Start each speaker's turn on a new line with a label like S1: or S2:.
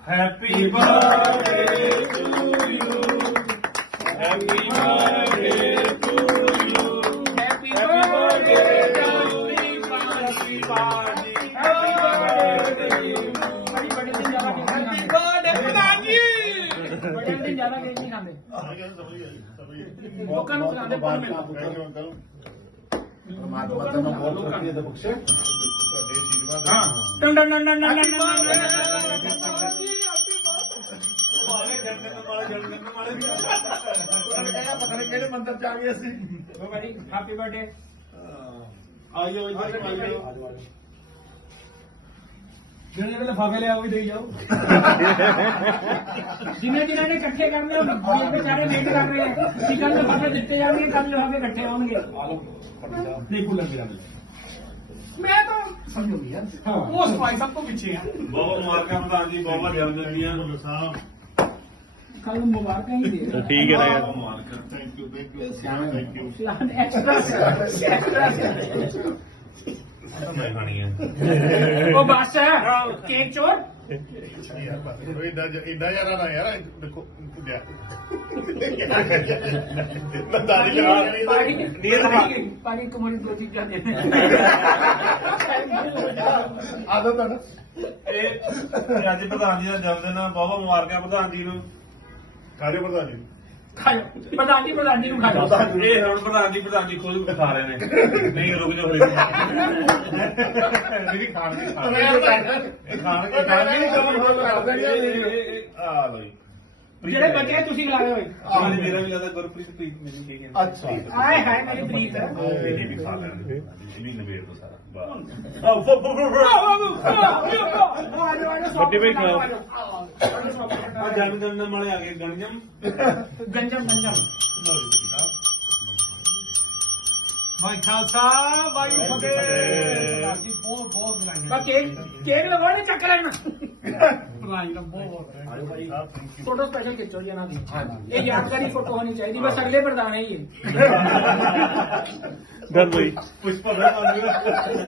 S1: Happy birthday to you. Happy birthday to you. Happy birthday, Happy birthday. Happy birthday. Happy birthday, प्रधान जी।
S2: बड़े दिन ज्यादा cake नहीं खाते लोगों ਨੂੰ ਖਿਲਾਉਂਦੇ ਪਰ ਮਿਲਦਾ
S3: ਪਰਮਾਤਮਾ ਤੈਨੂੰ ਬਹੁਤ ਖੁਸ਼ੀ ਦੇ ਬਖਸ਼ੇ
S2: ਹਾਂ ਟੰ ਟੰ ਟੰ ਟੰ ਟੰ
S3: ਪਤਾ ਨਹੀਂ ਕਿਹੜੇ ਮੰਦਰ ਚ ਆ ਗਏ ਅਸੀਂ
S2: ਉਹ ਭਾਈ ਹੈਪੀ ਬਰਥਡੇ
S3: ਆਇਓ
S2: ਜਿਹੜੇ ਜਿਹੜੇ ਲਫਾਫੇ ਲਿਆ ਉਹ ਵੀ ਦੇਈ ਜਾਓ ਜਿੰਨੇ ਜਿਨ੍ਹਾਂ ਨੇ ਇਕੱਠੇ ਕਰਨੇ ਉਹ ਸਾਰੇ ਵੇਟ ਕਰ ਰਹੇ ਆ ਕਿ ਕੱਲ ਲਫਾਫੇ ਦਿੱਤੇ ਜਾਣਗੇ ਕੱਲ ਲਫਾਫੇ ਇਕੱਠੇ ਆਉਣਗੇ
S3: ਨਹੀਂ ਕੂਲਰ ਮਿਲਾ
S2: ਮੈਂ ਤਾਂ ਸਮਝੋ ਯਾਰ ਹਾਂ ਉਹ ਸਫਾਈ ਸਭ ਤੋਂ ਪਿੱਛੇ ਆ
S1: ਬਹੁਤ ਮੁਬਾਰਕਾਂ ਪ੍ਰਧਾਨ ਜੀ, ਬਹੁਤ ਜਨਮ ਦਿਨ ਦੀਆਂ।
S2: ਕੱਲ ਮੁਬਾਰਕਾਂ ਹੀ ਦੇ
S4: ਠੀਕ ਹੈ ਯਾਰ।
S1: ਮੁਬਾਰਕਾਂ।
S3: ਥੈਂਕ ਯੂ
S2: ਐਕਸਟਰਾ
S1: ਮੈਂ ਖਾਣੀ ਹੈ।
S2: ਉਹ ਬਸ ਕੇਕ ਚੋਰ
S3: ਇੰਨਾ ਯਾਰਾ ਨਾ ਯਾਰ ਦੇਖੋ ਕੁੱਦਿਆ
S2: ਪਾਣੀ ਕਮੋਰੀ ਦੋ ਚੀਜ਼ਾਂ ਦੇ
S3: ਆਦਤ ਹੈ ਨਾ
S1: ਇਹ ਅੱਜ ਪ੍ਰਧਾਨ ਜੀ ਦਾ ਜਨਮ ਦਿਨ ਆ, ਬਹੁਤ ਮੁਬਾਰਕਾਂ ਪ੍ਰਧਾਨ ਜੀ ਨੂੰ।
S3: ਖਾਰੇ ਪ੍ਰਧਾਨ ਜੀ
S2: ਖਾਓ ਪ੍ਰਧਾਨ ਜੀ ਨੂੰ ਖਾਓ
S1: ਇਹ ਹੁਣ ਪ੍ਰਧਾਨ ਜੀ ਖੁਦ ਖਾ ਰਹੇ ਨੇ। ਨਹੀਂ ਰੁਕ ਜਾਓ ਫਿਰ ਮੇਰੀ ਖਾਣ ਦੀ ਖਾਣ ਇਹ ਖਾਣ ਦੀ ਆ ਲੋ ਜੀ।
S2: ਜਿਹੜੇ ਬੱਚੇ ਤੁਸੀਂ ਖਿਲਾਏ ਹੋਏ
S1: ਅੱਜ ਮੇਰਾ ਵੀ ਲੱਗਦਾ ਗੁਰਪ੍ਰੀਤ ਪ੍ਰੀਤ ਮੈਨੂੰ ਕੀ ਕਹਿੰਦੇ
S3: ਅੱਛਾ
S2: ਆਏ ਹਾਏ ਮੇਰੀ ਪ੍ਰੀਤ
S1: ਇਹ ਵੀ ਖਾ ਲੈਣਗੇ। ਇਹ ਵੀ ਨਵੇੜ ਦੋ ਸਾਰਾ ਵਾਹ।
S4: ਵੱਡੇ ਭਾਈ ਖਿਲਾਓ।
S1: ਆ ਜਨਮ ਦਿਨ ਵਾਲੇ ਆ ਗਏ ਗਣਜਮ।
S2: ਗੰਜਮ ਭਾਈ ਖਾਲਸਾ ਭਾਈ ਫਤਿਹ ਬਹੁਤ ਬਾ ਕੇਕ ਲਗਾਉਣੇ ਚੱਕ ਲੈਣਾ ਭਾਈ ਦਾ ਬਹੁਤ ਫੋਟੋ ਸਪੈਸ਼ਲ ਖਿੱਚੋ ਜੀ ਇਹਨਾਂ ਦੀ ਇਹ ਯਾਦਗਾਰੀ ਫੋਟੋ ਹੋਣੀ ਚਾਹੀਦੀ ਬਸ ਅਗਲੇ ਪ੍ਰਧਾਨ ਹੈ ਹੀ
S4: ਦਰ ਬਈ
S1: ਪੁਸ਼ਪਾ